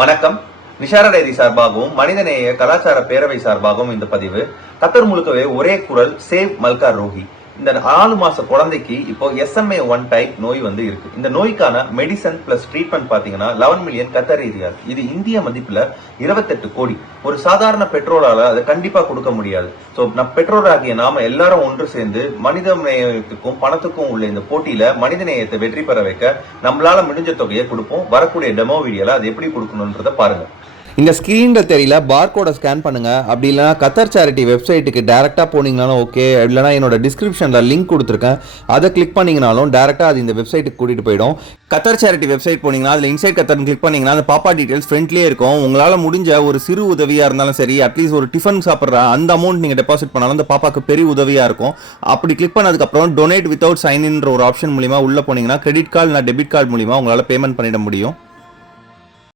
வணக்கம். நிஷாரா டைரி சார்பாகவும் மனிதநேய கலாச்சார பேரவை சார்பாகவும் இந்த பதிவு. கத்தர் முழுக்கவே ஒரே குரல், சேவ் மல்கா ரோஹி. இந்த 4 மாச குழந்தைக்கு இப்போ SMA1 டைப் நோய் இருக்கு. இந்த நோய்க்கான மெடிசன் பிளஸ் ட்ரீட்மெண்ட் பாத்தீங்கன்னா 11 மில்லியன் கத்தர் ரியால். இது இந்திய மதிப்புல 28 கோடி. ஒரு சாதாரண பெட்ரோலால அதை கண்டிப்பா கொடுக்க முடியாது. பெட்ரோலாகிய நாம எல்லாரும் ஒன்று சேர்ந்து மனித நேயத்துக்கும் பணத்துக்கும் உள்ள இந்த போட்டியில மனித நேயத்தை வெற்றி பெற வைக்க நம்மளால முடிஞ்ச தொகையை கொடுப்போம். வரக்கூடிய டெமோ வீடியோல அது எப்படி கொடுக்கணும்ன்றத பாருங்க. இந்த ஸ்க்ரீனில் தெரியல, பார்கோடை ஸ்கேன் பண்ணுங்கள். அப்படி இல்லைனா கத்தர் சேரிட்டி வெப்சைட்டுக்கு டேரெக்டாக போனீங்கனாலும் ஓகே, இல்லைனா என்னோட டிஸ்கிரிப்ஷனில் லிங்க் கொடுத்துருக்கேன், அதை கிளிக் பண்ணிங்கனாலும் டேரெக்டாக அது இந்த வெப்சைட்டுக்கு கூட்டிகிட்டு போயிடும். கத்தர் சேரிட்டி வெப்சைட் போனீங்கன்னா அதில் இன்சைட் கத்தர்னு கிளிக் பண்ணிங்கன்னா அந்த பாப்பா டீட்டெயில்ஸ் ஃப்ரெண்ட்லேயே இருக்கும். உங்களால் முடிஞ்ச ஒரு சிறு உதவியாக இருந்தாலும் சரி, அட்லீஸ்ட் ஒரு டிஃபன் சாப்பிட்ற அந்த அமௌண்ட் நீங்கள் டெபாசிட் பண்ணாலும் அந்த பாப்பாவுக்கு பெரிய உதவியாக இருக்கும். அப்படி கிளிக் பண்ணதுக்கப்புறம் டொனேட் வித்தவுட் சைன்இன்ற ஒரு ஆப்ஷன் மூலிமா உள்ளே போனீங்கன்னா கிரெடிட் கார்டு இல்லை டெபிட் கார்டு மூலிமா உங்களால் பேமெண்ட் பண்ணிட முடியும்.